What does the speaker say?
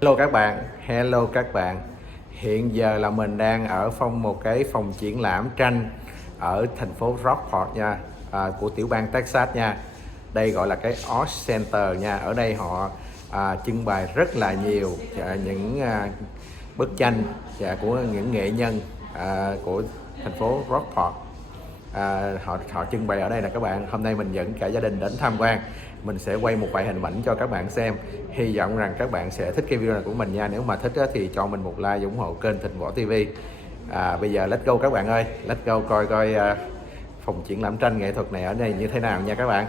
Hello các bạn. Hiện giờ là mình đang ở một cái phòng triển lãm tranh ở thành phố Rockport nha, của tiểu bang Texas nha. Đây gọi là cái Arts Center nha. Ở đây họ trưng bày rất là nhiều những bức tranh của những nghệ nhân của thành phố Rockport. Họ trưng bày ở đây nè các bạn. Hôm nay mình dẫn cả gia đình đến tham quan. Mình sẽ quay một vài hình ảnh cho các bạn xem. Hy vọng rằng các bạn sẽ thích cái video này của mình nha. Nếu mà thích thì cho mình một like ủng hộ kênh Thinh Võ TV. Bây giờ let's go các bạn ơi, let's go coi phòng triển lãm tranh nghệ thuật này ở đây như thế nào nha các bạn.